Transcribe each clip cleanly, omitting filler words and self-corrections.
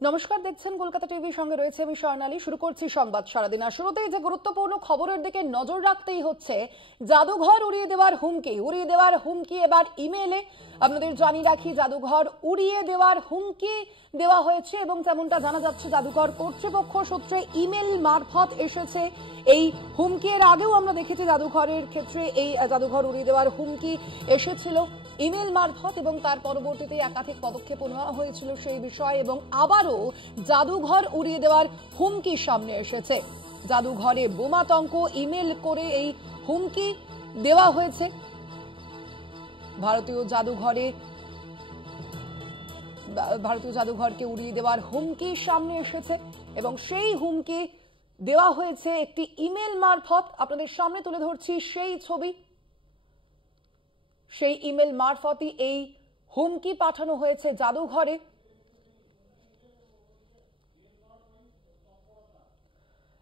নমস্কার, দেখছেন কলকাতা টিভি, সঙ্গে রয়েছে আমি স্বর্ণালী। শুরু করছি সংবাদ সারাদিন। আর শুরুতেই যে গুরুত্বপূর্ণ খবরের দিকে নজর রাখতেই হচ্ছে, জাদুঘর উড়িয়ে দেওয়ার হুমকি এবার ইমেলে। আপনাদের জানিয়ে রাখি, জাদুঘর উড়িয়ে দেওয়ার হুমকি দেওয়া হয়েছে এবং তেমনটা জানা যাচ্ছে জাদুঘর কর্তৃপক্ষ সূত্রে ইমেল মারফত এসেছে এই হুমকি। এর আগেও আমরা দেখেছি জাদুঘরের ক্ষেত্রে এই জাদুঘর উড়িয়ে দেওয়ার হুমকি এসেছিল ইমেল মারফত এবং তার পরবর্তীতে একাধিক পদক্ষেপ নেওয়া হয়েছিল সেই বিষয়ে, এবং আবারও জাদুঘর উড়িয়ে দেওয়ার হুমকি সামনে এসেছে। জাদুঘরে বোমাতঙ্ক ইমেল করে এই হুমকি দেওয়া হয়েছে। ভারতীয় জাদুঘরকে উড়িয়ে দেওয়ার হুমকি সামনে এসেছে এবং সেই হুমকি দেওয়া হয়েছে একটি ইমেল মারফত। আপনাদের সামনে তুলে ধরছি সেই ছবি। সেই ইমেল মারফতই এই হুমকি পাঠানো হয়েছে জাদুঘরে।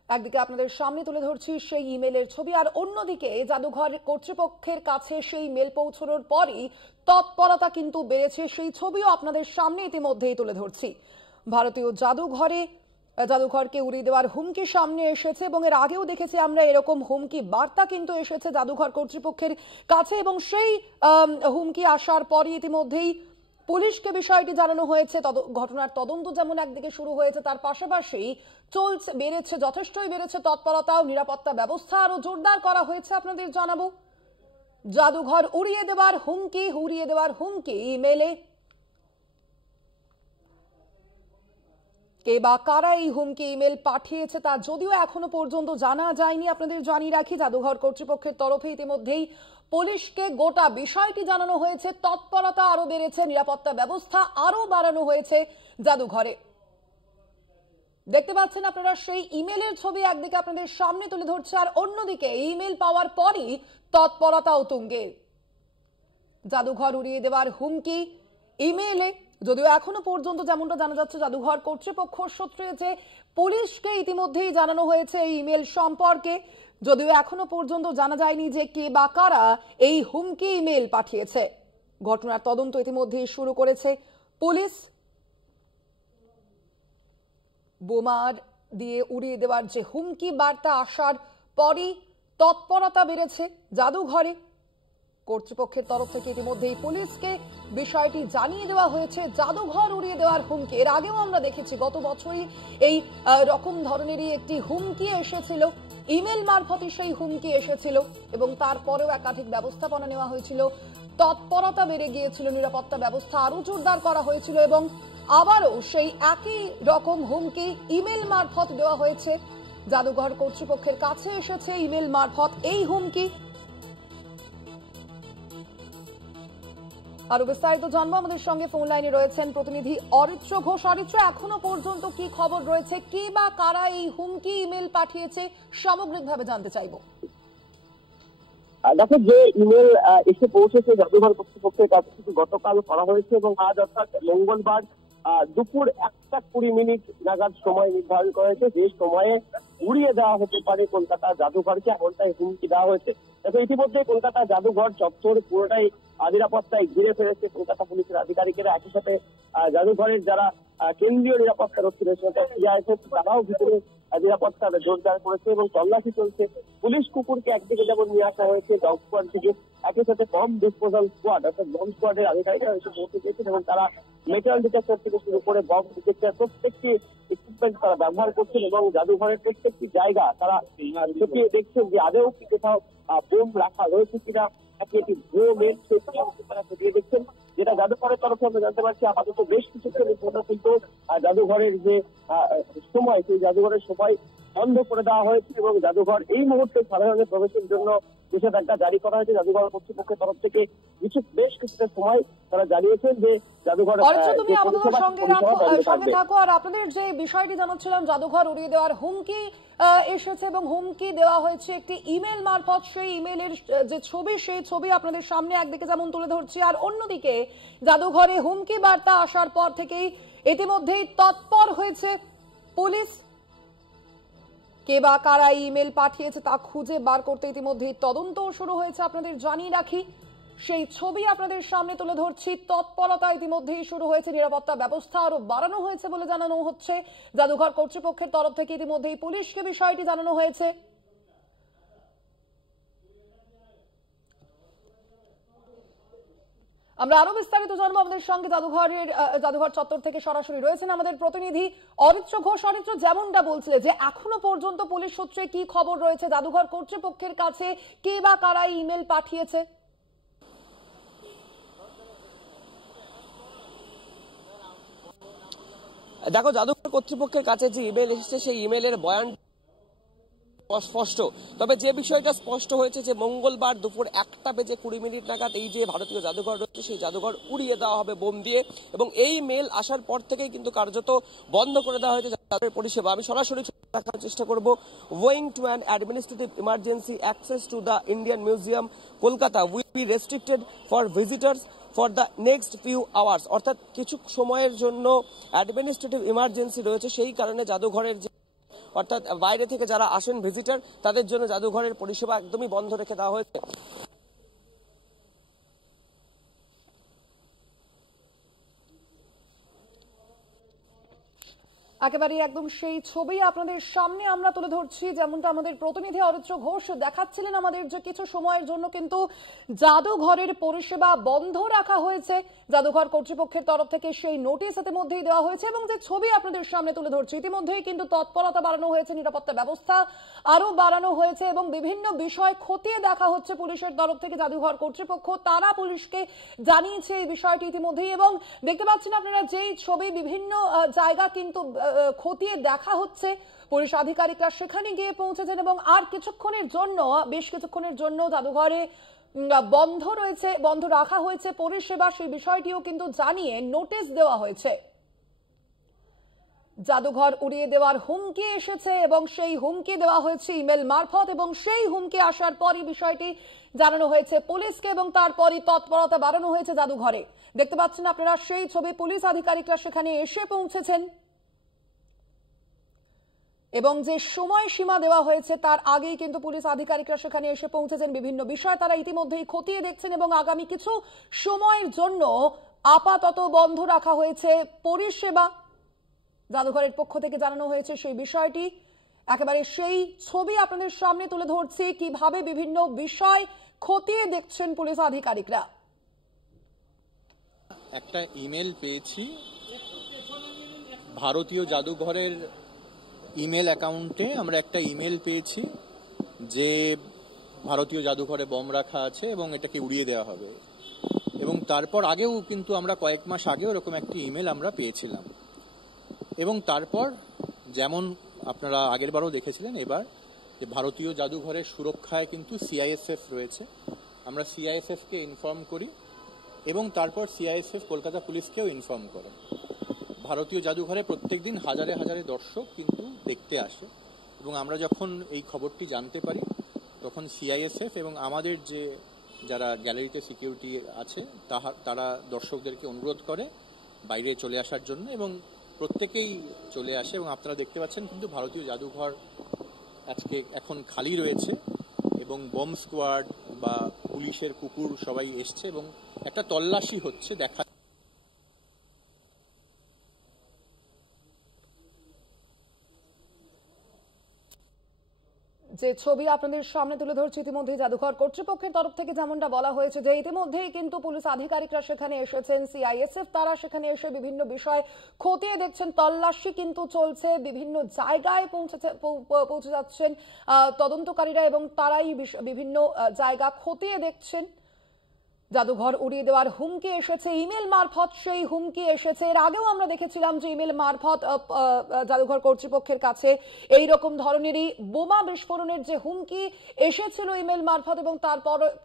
একদিকে আপনাদের সামনে তুলে ধরছি সেই ইমেলের ছবি, আর অন্যদিকে জাদুঘর কর্তৃপক্ষের কাছে সেই মেল পৌঁছানোর পরই তৎপরতা কিন্তু বেড়েছে। সেই ছবিও আপনাদের সামনে ইতিমধ্যেই তুলে ধরছি। ভারতীয় জাদুঘরকে উড়িয়ে দেওয়ার হুমকি সামনে এসেছে এবং এর আগেও দেখেছি আমরা এরকম হুমকি বার্তা কিন্তু এসেছে জাদুঘর কর্তৃপক্ষের কাছে, এবং সেই হুমকি আসার পরই ইতিমধ্যেই পুলিশকে বিষয়টি জানানো হয়েছে। ঘটনার তদন্ত যেমন একদিকে শুরু হয়েছে, তার পাশাপাশি যথেষ্টই বেড়েছে তৎপরতা ও নিরাপত্তা ব্যবস্থা আরো জোরদার করা হয়েছে। আপনাদের জানাবো, জাদুঘর উড়িয়ে দেওয়ার হুমকি ইমেলে। কে বা কারা এই হুমকি ইমেল পাঠিয়েছে তা যদিও এখনো পর্যন্ত জানা যায়নি। আপনাদের জানিয়ে রাখি, জাদুঘর কর্তৃপক্ষের তরফে ইতিমধ্যেই পুলিশকে গোটা বিষয়টি জানানো হয়েছে। তৎপরতা আরো বেড়েছে, নিরাপত্তা ব্যবস্থা আরো বাড়ানো হয়েছে জাদুঘরে। দেখতে পাচ্ছেন আপনারা সেই ইমেলের ছবি একদিকে আপনাদের সামনে তুলে ধরছে, আর অন্যদিকে ইমেল পাওয়ার পরই তৎপরতা উতুঙ্গে। জাদুঘর উড়িয়ে দেওয়ার হুমকি ইমেলে, যদিও এখনো পর্যন্ত যেমনটা জানা যাচ্ছে জাদুঘর কর্তৃপক্ষ সূত্রে যে পুলিশকে ইতিমধ্যেই জানানো হয়েছে এই ইমেল সম্পর্কে, যদিও এখনো পর্যন্ত জানা যায়নি যে কে বা কারা এই হুমকি ইমেল পাঠিয়েছে। ঘটনার তদন্ত ইতিমধ্যেই শুরু করেছে পুলিশ। বোমার দিয়ে উড়িয়ে দেওয়ার যে হুমকি বার্তা আসার পরই তৎপরতা বেড়েছে জাদুঘরে। কর্তৃপক্ষের তরফ থেকে ইতিমধ্যেই পুলিশকে বিষয়টি জানিয়ে দেওয়া হয়েছে জাদুঘর উড়িয়ে দেওয়ার হুমকি। এর আগেও আমরা দেখেছি গত বছরই এই রকম ধরনেরই একটি হুমকি এসেছিল, ইমেল মারফতই সেই হুমকি এসেছিল এবং তারপরেও একাধিক ব্যবস্থাপনা নেওয়া হয়েছিল। তৎপরতা বেড়ে গিয়েছিল, নিরাপত্তা ব্যবস্থা আরো জোরদার করা হয়েছিল এবং আবারও সেই একই রকম হুমকি ইমেল মারফত দেওয়া হয়েছে। জাদুঘর কর্তৃপক্ষের কাছে এসেছে ইমেল মারফত এই হুমকি। আরো বিস্তারিত জানবো, আমাদের সঙ্গে ফোন লাইনে রয়েছেন প্রতিনিধি অরিত্র ঘোষ। অরিত্র, এখনো পর্যন্ত কি খবর রয়েছে, কি বা কারা এই হুমকি ইমেল পাঠিয়েছে সামগ্রিকভাবে জানতে চাইবো। দেখো, যে ইমেল এসে পৌঁছেছে জাদুঘর কর্তৃপক্ষের কাছে গতকাল করা হয়েছে এবং আজ অর্থাৎ মঙ্গলবার দুপুর 1:20 নাগাদ সময় নির্ধারণ করা হয়েছে, যে সময়ে উড়িয়ে দেওয়া হতে পারে কলকাতা জাদুঘরকে, এমনটাই হুমকি দেওয়া হয়েছে। দেখো, ইতিমধ্যে কলকাতা জাদুঘর চত্বর পুরোটাই নিরাপত্তায় ঘিরে ফেলেছে কলকাতা পুলিশের আধিকারিকেরা। একই সাথে জাদুঘরের যারা কেন্দ্রীয় নিরাপত্তা রক্ষী রয়েছে তারাও ভিতরে নিরাপত্তা জোরদার করেছে এবং তল্লাশি চলছে। পুলিশ কুকুরকে একদিকে যেমন নিয়ে আসা হয়েছে ডগ স্কোয়াড থেকে, একই সাথে বম ডিসপোজাল স্কোয়াড অর্থাৎ বম স্কোয়াডের আধিকারিকরা এসে পৌঁছে দিয়েছেন এবং তারা মেটাল ডিটেক্টর থেকে শুরু করে বম ডিটেক্টর প্রত্যেকটি ইকুইপমেন্ট তারা ব্যবহার করছেন এবং জাদুঘরের প্রত্যেকটি জায়গা তারা খতিয়ে দেখছেন যে আদেও কি কোথাও বোম রাখা রয়েছে কিনা, একটি ভুয়ো মেল তারা খতিয়ে দেখছেন। যেটা জাদুঘরের তরফে আমরা জানতে পারছি, আপাতত বেশ কিছুক্ষণ কিন্তু জাদুঘরের যে সময়, সেই জাদুঘরের সময় বন্ধ করে দেওয়া হয়েছে এবং জাদুঘর এই মুহূর্তে সাধারণের প্রবেশের জন্য নিষেধাজ্ঞা জারি করা হয়েছে। জাদুঘর কর্তৃপক্ষের তরফ থেকে বেশ কিছুটা সময় তারা জানিয়েছেন যে জাদুঘর তুমি আমাদের সঙ্গে থাকো। আর আপনাদের যে বিষয়টি জানাচ্ছিলাম, জাদুঘর উড়িয়ে দেওয়ার হুমকি এসেছে এবং হুমকি দেওয়া হয়েছে একটি ইমেল মারফত। সেই ইমেলের যে ছবি, সেই ছবি আপনাদের সামনে একদিকে যেমন তুলে ধরছি, আর অন্যদিকে জাদুঘরে হুমকি বার্তা আসার পর থেকেই ইতিমধ্যেই তৎপর হয়েছে পুলিশ। কে বা কারা ইমেল পাঠিয়েছে তা খুঁজে বার করতে ইতিমধ্যেই তদন্ত শুরু হয়েছে। আপনাদের জানিয়ে রাখি, সেই ছবি আপনাদের সামনে তুলে ধরছি। তৎপরতা ইতিমধ্যেই শুরু হয়েছে, নিরাপত্তা ব্যবস্থা আরো বাড়ানো হয়েছে বলে জানানো হচ্ছে। জাদুঘর কর্তৃপক্ষের তরফ থেকে ইতিমধ্যেই পুলিশকে বিষয়টি জানানো হয়েছে। আমরা আরো বিস্তারিত জানবো। আমাদের সঙ্গে জাদুঘর চত্বর থেকে সরাসরি রয়েছেন আমাদের প্রতিনিধি অরিত্র ঘোষ। অরিত্র, যেমনটা বলছিলে যে এখনো পর্যন্ত পুলিশ সূত্রে কি খবর রয়েছে, জাদুঘর কর্তৃপক্ষের কাছে কে বা কারা ইমেল পাঠিয়েছে? দেখো, জাদুঘর কর্তৃপক্ষের কাছে যে ইমেল এসেছে সেই ইমেলের বয়ান স্পষ্ট। তবে যে বিষয়টা স্পষ্ট হয়েছে যে মঙ্গলবার দুপুর 1:20 নাগাদ এই যে ভারতীয় জাদুঘর রয়েছে সেই জাদুঘর উড়িয়ে দেওয়া হবে বোম দিয়ে, এবং এই মেল আসার পর থেকেই কিন্তু কার্যত বন্ধ করে দেওয়া হয়েছে জাদুঘরের পরিষেবা। আমি সরাসরি দেখার চেষ্টা করব। Owing to an administrative emergency access to the Indian museum Kolkata will be restricted for visitors for the next few hours. অর্থাৎ কিছু সময়ের জন্য অ্যাডমিনিস্ট্রেটিভ ইমার্জেন্সি রয়েছে, সেই কারণে জাদুঘরের অর্থাৎ বাইরে থেকে যারা আসেন ভিজিটার, তাদের জন্য জাদুঘরের পরিষেবা একদমই বন্ধ রেখে দেওয়া হয়েছে। একেবারে একদম সেই ছবি আপনাদের সামনে আমরা তুলে ধরছি, যেমনটা আমাদের প্রতিনিধি অরিত্র ঘোষ দেখাচ্ছিলেন আমাদের, যে কিছু সময়ের জন্য কিন্তু জাদুঘরের পরিষেবা বন্ধ রাখা হয়েছে। জাদুঘর কর্তৃপক্ষের তরফ থেকে সেই নোটিশ ইতিমধ্যেই দেওয়া হয়েছে, এবং যে ছবি আপনাদের সামনে তুলে ধরছি ইতিমধ্যেই কিন্তু তৎপরতা বাড়ানো হয়েছে, নিরাপত্তা ব্যবস্থা আরো বাড়ানো হয়েছে, এবং বিভিন্ন বিষয় খতিয়ে দেখা হচ্ছে পুলিশের তরফ থেকে। জাদুঘর কর্তৃপক্ষ তারা পুলিশকে জানিয়েছে এই বিষয়টি ইতিমধ্যেই, এবং দেখতে পাচ্ছেন আপনারা যেই ছবি, বিভিন্ন জায়গা কিন্তু খতিয়ে দেখা হচ্ছে। পুলিশ আধিকারিকরা সেখানে গিয়ে পৌঁছেছেন, এবং আর কিছুক্ষণের জন্য, বেশ কিছুক্ষণের জন্য জাদুঘরে বন্ধ রাখা হয়েছে পরিষেবা, সেই বিষয়টিও কিন্তু জানিয়ে নোটিশ দেওয়া হয়েছে। জাদুঘর উড়িয়ে দেওয়ার হুমকি এসেছে, এবং সেই হুমকি দেওয়া হয়েছে ইমেল মারফত, এবং সেই হুমকি আসার পরই বিষয়টি জানানো হয়েছে পুলিশকে, এবং তারপরই তৎপরতা বাড়ানো হয়েছে জাদুঘরে। দেখতে পাচ্ছেন আপনারা সেই ছবি, পুলিশ আধিকারিকরা সেখানে এসে পৌঁছেছেন, এবং যে সময় সীমা দেওয়া হয়েছে তার আগেই কিন্তু পুলিশ আধিকারিকরা সেখানে এসে পৌঁছেছেন। বিভিন্ন বিষয় তারা ইতিমধ্যেই খতিয়ে দেখছেন, এবং আগামী কিছু সময়ের জন্য আপাতত বন্ধ রাখা হয়েছে পরিষেবা। জাদুঘরের পক্ষ থেকে জানানো হয়েছে সেই বিষয়টি। একেবারে সেই ছবি আপনাদের সামনে তুলে ধরছি, কিভাবে বিভিন্ন বিষয় খতিয়ে দেখছেন পুলিশ আধিকারিকরা। একটা ইমেল পেয়েছি ভারতীয় জাদুঘরের ইমেল অ্যাকাউন্টে, আমরা একটা ইমেল পেয়েছি যে ভারতীয় জাদুঘরে বম রাখা আছে এবং এটাকে উড়িয়ে দেওয়া হবে। এবং তারপর আগেও কিন্তু আমরা কয়েক মাস আগেও এরকম একটি ইমেল আমরা পেয়েছিলাম। এবং তারপর যেমন আপনারা আগের বারও দেখেছিলেন, এবার যে ভারতীয় জাদুঘরের সুরক্ষায় কিন্তু সিআইএসএফ রয়েছে, আমরা সিআইএসএফকে ইনফর্ম করি, এবং তারপর সিআইএসএফ কলকাতা পুলিশকেও ইনফর্ম করে। ভারতীয় জাদুঘরে প্রত্যেকদিন হাজারে হাজারে দর্শক কিন্তু দেখতে আসে, এবং আমরা যখন এই খবরটি জানতে পারি তখন সিআইএসএফ এবং আমাদের যে যারা গ্যালারিতে সিকিউরিটি আছে তারা দর্শকদেরকে অনুরোধ করে বাইরে চলে আসার জন্য, এবং প্রত্যেকেই চলে আসে। এবং আপনারা দেখতে পাচ্ছেন কিন্তু ভারতীয় জাদুঘর আজকে এখন খালি রয়েছে, এবং বম স্কোয়াড বা পুলিশের কুকুর সবাই এসছে, এবং একটা তল্লাশি হচ্ছে। দেখা যে ছবি আপনাদের সামনে তুলে ধরছি, ইতিমধ্যেই জাদুঘর কর্তৃপক্ষের তরফ থেকে যেমনটা বলা হয়েছে যে ইতিমধ্যেই কিন্তু পুলিশ আধিকারিকরা সেখানে এসেছেন, সিআইএসএফ তারা সেখানে এসে বিভিন্ন বিষয় খতিয়ে দেখছেন, তল্লাশি কিন্তু চলছে, বিভিন্ন জায়গায় পৌঁছে যাচ্ছেন তদন্তকারীরা, এবং তারাই বিভিন্ন জায়গা খতিয়ে দেখছেন। জাদুঘর উড়িয়ে দেওয়ার হুমকি এসেছে ইমেল মারফত, সেই হুমকি এসেছে এর আগেও আমরা দেখেছিলাম যে ইমেল মারফত জাদুঘর কর্তৃপক্ষের কাছে এই রকম ধরনেরই বোমা বিস্ফোরণের যে হুমকি এসেছিল ইমেল মারফত, এবং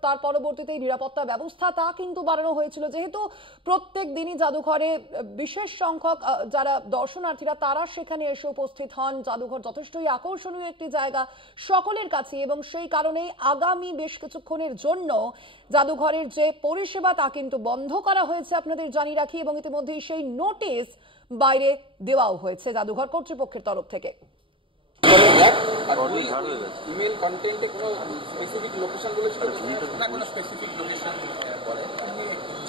তার পরবর্তীতে নিরাপত্তা ব্যবস্থা তা কিন্তু বাড়ানো হয়েছিল। যেহেতু প্রত্যেক দিনই জাদুঘরে বিশেষ সংখ্যক যারা দর্শনার্থীরা তারা সেখানে এসে উপস্থিত হন, জাদুঘর যথেষ্টই আকর্ষণীয় একটি জায়গা সকলের কাছে, এবং সেই কারণেই আগামী বেশ কিছুক্ষণের জন্য জাদুঘরের যে পরিষেবা তা কিন্তু বন্ধ করা হয়েছে আপনাদের জানিয়ে রাখি, এবং ইতিমধ্যেই সেই নোটিশ বাইরে দেওয়াও হয়েছে জাদুঘর কর্তৃপক্ষের তরফ থেকে। ইমেল কন্টেন্টে কোনো স্পেসিফিক লোকেশন বলেছিল না, কোনো স্পেসিফিক লোকেশন বলে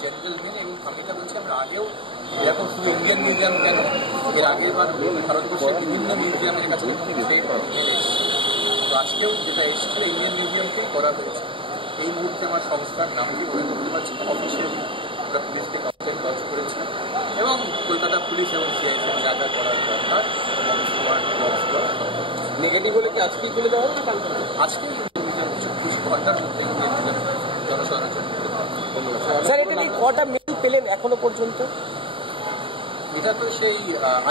জেনারেল মেন। এবং আমি এটা বলছি, আমরা আগেও এরকম শুধু ইন্ডিয়ান মিউজিয়াম কেন, এর আগের বার ভারতবর্ষের বিভিন্ন মিউজিয়ামের কাছে তো আজকেও যেটা এসেছিল ইন্ডিয়ান মিউজিয়ামকেই করা হয়েছে। এই মুহূর্তে আমার সংস্থার নামটি বলে করতে পারছি না, অফিসিয়ালি আমরা পুলিশকে কমপ্লেন লঞ্চ করেছিলাম এবং কলকাতা পুলিশ এবং সিআইএসএফ যা যা করার দরকার নেগেটিভ হলে কি আজকেই খুলে দেওয়া হবে না আজকেই কিছু ঘন্টার মধ্যে জনসাধারণের জন্য স্যার, এটা নিয়ে কটা মেল পেলেন এখনো পর্যন্ত? এটা তো সেই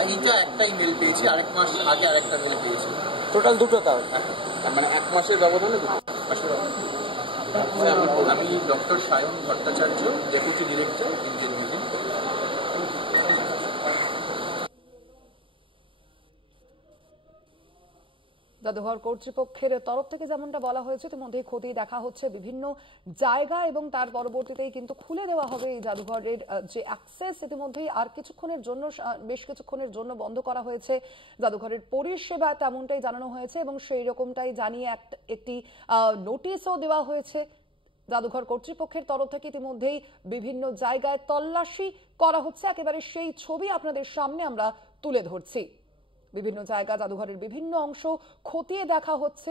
এইটা একটা ইমেল পেয়েছি, আরেক মাস আগে আরেকটা মেল পেয়েছি, টোটাল দুটো। তাও মানে 1 মাসের ব্যবধানে আমি doctor Sayan Bhattacharya, deputy director Indian museum. জাদুঘর কর্তৃপক্ষের তরফ থেকে যেমনটা বলা হয়েছে ইতিমধ্যেই খতিয়ে দেখা হচ্ছে বিভিন্ন জায়গা এবং তার পরবর্তীতেই কিন্তু খুলে দেওয়া হবে এই জাদুঘরের যে অ্যাক্সেস ইতিমধ্যেই আর কিছুক্ষণের জন্য বেশ কিছুক্ষণের জন্য বন্ধ করা হয়েছে। জাদুঘরের পরিষেবা তেমনটাই জানানো হয়েছে এবং সেই রকমটাই জানিয়ে একটি নোটিশও দেওয়া হয়েছে জাদুঘর কর্তৃপক্ষের তরফ থেকে। ইতিমধ্যেই বিভিন্ন জায়গায় তল্লাশি করা হচ্ছে, একেবারে সেই ছবি আপনাদের সামনে আমরা তুলে ধরছি। বিভিন্ন জায়গা জাদুঘরের বিভিন্ন অংশ খতিয়ে দেখা হচ্ছে।